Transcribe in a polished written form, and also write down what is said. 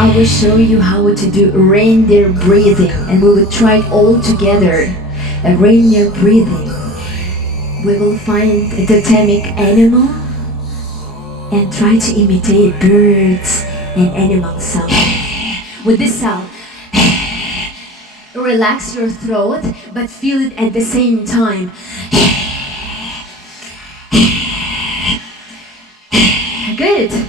I will show you how to do reindeer breathing, and we will try it all together. A reindeer breathing. We will find a totemic animal and try to imitate birds and animal sound. With this sound, relax your throat, but feel it at the same time. Good.